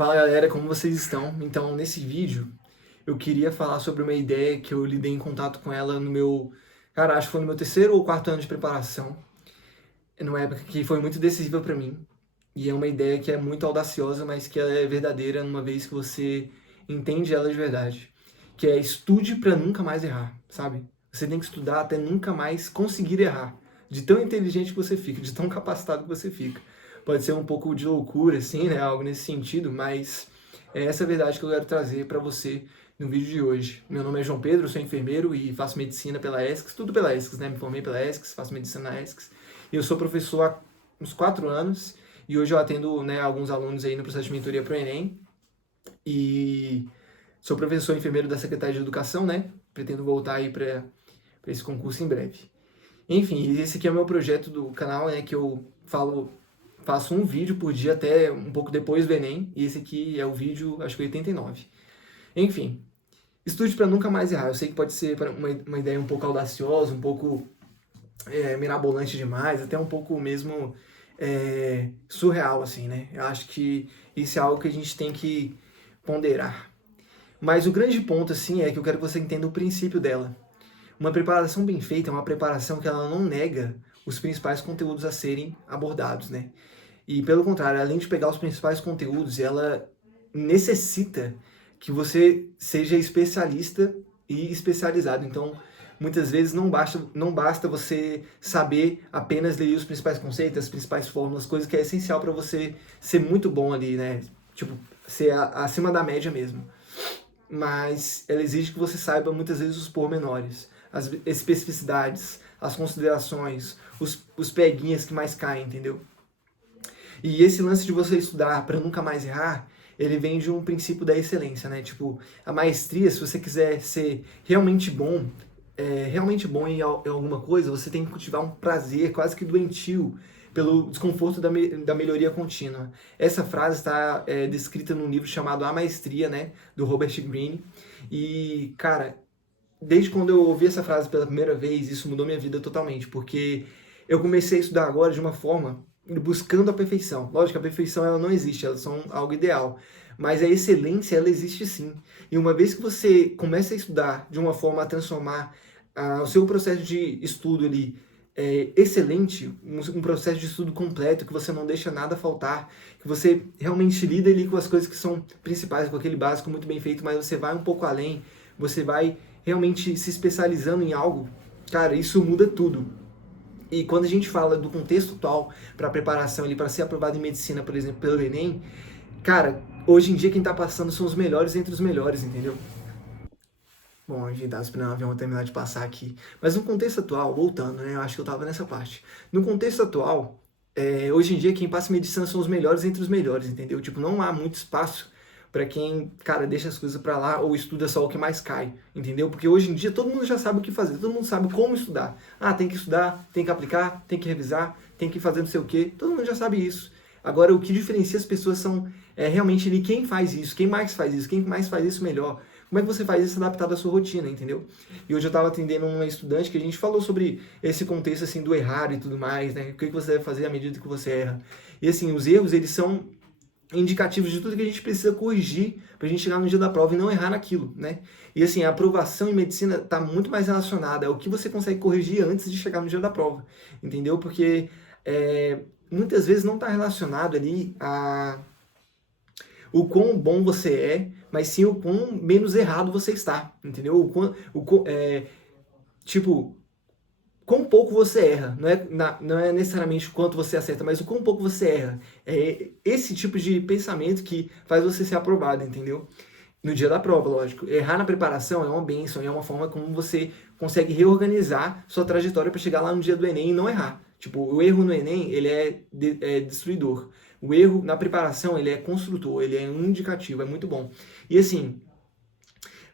Fala galera, como vocês estão? Então, nesse vídeo, eu queria falar sobre uma ideia que eu lidei em contato com ela no meu, cara, acho que foi no meu terceiro ou quarto ano de preparação, numa época que foi muito decisiva para mim. E é uma ideia que é muito audaciosa, mas que ela é verdadeira uma vez que você entende ela de verdade. Que é estude para nunca mais errar, sabe? Você tem que estudar até nunca mais conseguir errar. De tão inteligente que você fica, de tão capacitado que você fica. Pode ser um pouco de loucura, assim, né? Algo nesse sentido, mas é essa a verdade que eu quero trazer para você no vídeo de hoje. Meu nome é João Pedro, sou enfermeiro e faço medicina pela ESCS, tudo pela ESCS, né? Me formei pela ESCS, faço medicina na ESCS. E eu sou professor há uns 4 anos e hoje eu atendo, né, alguns alunos aí no processo de mentoria para o Enem. E sou professor enfermeiro da Secretaria de Educação, né? Pretendo voltar aí para esse concurso em breve. Enfim, esse aqui é o meu projeto do canal, né? Que eu faço um vídeo por dia até um pouco depois do Enem. E esse aqui é o vídeo, acho que 89. Enfim, estude para nunca mais errar. Eu sei que pode ser uma ideia um pouco audaciosa, um pouco mirabolante demais, até um pouco mesmo surreal, assim, né? Eu acho que isso é algo que a gente tem que ponderar. Mas o grande ponto, assim, é que eu quero que você entenda o princípio dela. Uma preparação bem feita é uma preparação que ela não nega os principais conteúdos a serem abordados, né? E pelo contrário, além de pegar os principais conteúdos, ela necessita que você seja especialista e especializado. Então, muitas vezes não basta você saber apenas ler os principais conceitos, as principais fórmulas, coisas que é essencial para você ser muito bom ali, né? Tipo, ser acima da média mesmo. Mas ela exige que você saiba muitas vezes os pormenores, as especificidades, as considerações, os peguinhas que mais caem, entendeu? E esse lance de você estudar para nunca mais errar, ele vem de um princípio da excelência, né? Tipo, a maestria, se você quiser ser realmente bom em alguma coisa, você tem que cultivar um prazer quase que doentio pelo desconforto da melhoria contínua. Essa frase está descrita num livro chamado A Maestria, né? Do Robert Greene. E, cara, desde quando eu ouvi essa frase pela primeira vez, isso mudou minha vida totalmente, porque eu comecei a estudar agora de uma forma buscando a perfeição. Lógico, a perfeição ela não existe, elas são algo ideal, mas a excelência ela existe sim. E uma vez que você começa a estudar de uma forma a transformar o seu processo de estudo ali excelente, um processo de estudo completo, que você não deixa nada faltar, que você realmente lida ali com as coisas que são principais, com aquele básico muito bem feito, mas você vai um pouco além, você vai realmente se especializando em algo, cara, isso muda tudo. E quando a gente fala do contexto atual para a preparação para ser aprovado em medicina, por exemplo, pelo Enem, cara, hoje em dia quem está passando são os melhores entre os melhores, entendeu? Bom, a gente tá esperando o avião terminar de passar aqui. Mas no contexto atual, voltando, né? Eu acho que eu tava nessa parte. No contexto atual, hoje em dia quem passa medicina são os melhores entre os melhores, entendeu? Tipo, não há muito espaço para quem, cara, deixa as coisas para lá ou estuda só o que mais cai, entendeu? Porque hoje em dia todo mundo já sabe o que fazer, todo mundo sabe como estudar. Ah, tem que estudar, tem que aplicar, tem que revisar, tem que fazer não sei o quê. Todo mundo já sabe isso. Agora, o que diferencia as pessoas são realmente ali quem faz isso, quem mais faz isso, quem mais faz isso melhor. Como é que você faz isso adaptado à sua rotina, entendeu? E hoje eu estava atendendo uma estudante que a gente falou sobre esse contexto assim do errar e tudo mais, né? O que você deve fazer à medida que você erra. E assim, os erros, eles são indicativos de tudo que a gente precisa corrigir para a gente chegar no dia da prova e não errar naquilo, né? E assim, a aprovação em medicina está muito mais relacionada ao que você consegue corrigir antes de chegar no dia da prova, entendeu? Porque muitas vezes não está relacionado ali a o quão bom você é, mas sim o quão menos errado você está, entendeu? Tipo, quão pouco você erra, não é necessariamente o quanto você acerta, mas o quão pouco você erra. É esse tipo de pensamento que faz você ser aprovado, entendeu? No dia da prova, lógico. Errar na preparação é uma bênção, é uma forma como você consegue reorganizar sua trajetória para chegar lá no dia do Enem e não errar. Tipo, o erro no Enem, ele é destruidor. O erro na preparação, ele é construtor, ele é um indicativo, é muito bom. E assim,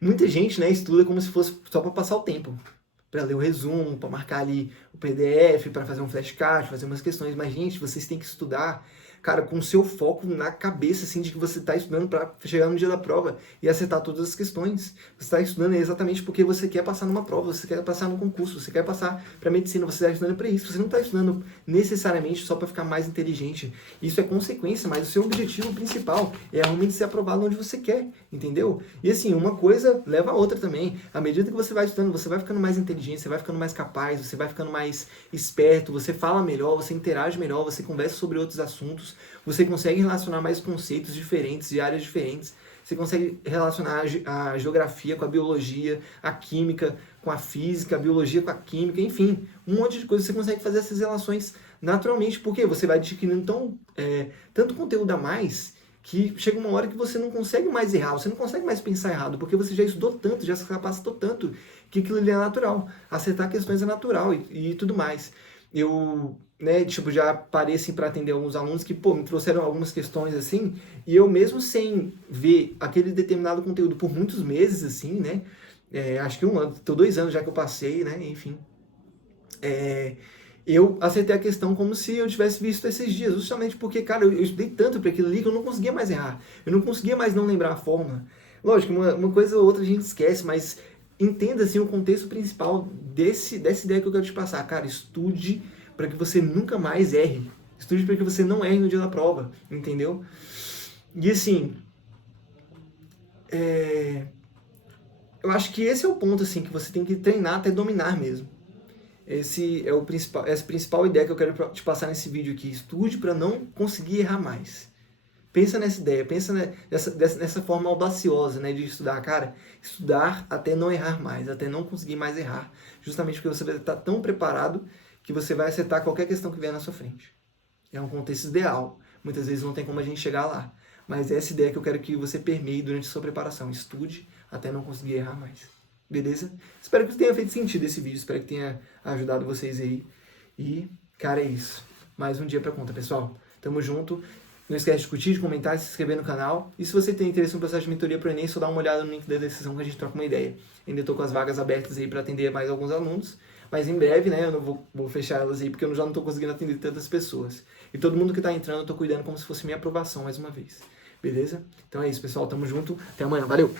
muita gente, né, estuda como se fosse só para passar o tempo. Para ler o resumo, para marcar ali o PDF, para fazer um flashcard, fazer umas questões. Mas, gente, vocês têm que estudar cara, com o seu foco na cabeça, assim, de que você está estudando para chegar no dia da prova e acertar todas as questões. Você está estudando exatamente porque você quer passar numa prova, você quer passar num concurso, você quer passar para medicina, você está estudando para isso. Você não está estudando necessariamente só para ficar mais inteligente. Isso é consequência, mas o seu objetivo principal é realmente ser aprovado onde você quer, entendeu? E assim, uma coisa leva a outra também. À medida que você vai estudando, você vai ficando mais inteligente, você vai ficando mais capaz, você vai ficando mais esperto, você fala melhor, você interage melhor, você conversa sobre outros assuntos, você consegue relacionar mais conceitos diferentes de áreas diferentes, você consegue relacionar a geografia com a biologia, a química com a física, a biologia com a química, enfim, um monte de coisa. Você consegue fazer essas relações naturalmente, porque você vai adquirindo tanto conteúdo a mais que chega uma hora que você não consegue mais errar, você não consegue mais pensar errado, porque você já estudou tanto, já se capacitou tanto, que aquilo ali é natural. Acertar questões é natural e tudo mais. Eu, né, tipo, já parei assim para atender alguns alunos que, pô, me trouxeram algumas questões assim, e eu mesmo sem ver aquele determinado conteúdo por muitos meses, assim, né, acho que 1 ano, tô 2 anos já que eu passei, né, enfim, eu acertei a questão como se eu tivesse visto esses dias, justamente porque, cara, eu estudei tanto para aquilo ali que eu não conseguia mais errar, eu não conseguia mais não lembrar a fórmula. Lógico, uma coisa ou outra a gente esquece, mas entenda assim o contexto principal dessa ideia que eu quero te passar. Cara, estude para que você nunca mais erre. Estude para que você não erre no dia da prova, entendeu? E assim, eu acho que esse é o ponto assim que você tem que treinar até dominar mesmo. Esse é o principal, essa é a principal ideia que eu quero te passar nesse vídeo aqui. Estude para não conseguir errar mais. Pensa nessa ideia, pensa nessa forma audaciosa, né, de estudar, cara. Estudar até não errar mais, até não conseguir mais errar. Justamente porque você vai estar tão preparado que você vai acertar qualquer questão que vier na sua frente. É um contexto ideal. Muitas vezes não tem como a gente chegar lá. Mas é essa ideia que eu quero que você permeie durante a sua preparação. Estude até não conseguir errar mais. Beleza? Espero que tenha feito sentido esse vídeo. Espero que tenha ajudado vocês aí. E, cara, é isso. Mais um dia pra conta, pessoal. Tamo junto. Não esquece de curtir, de comentar, de se inscrever no canal. E se você tem interesse no processo de mentoria para o Enem, só dá uma olhada no link da descrição que a gente troca uma ideia. Ainda estou com as vagas abertas aí para atender mais alguns alunos. Mas em breve, né, eu não vou fechar elas aí porque eu já não estou conseguindo atender tantas pessoas. E todo mundo que está entrando, eu estou cuidando como se fosse minha aprovação mais uma vez. Beleza? Então é isso, pessoal. Tamo junto. Até amanhã. Valeu!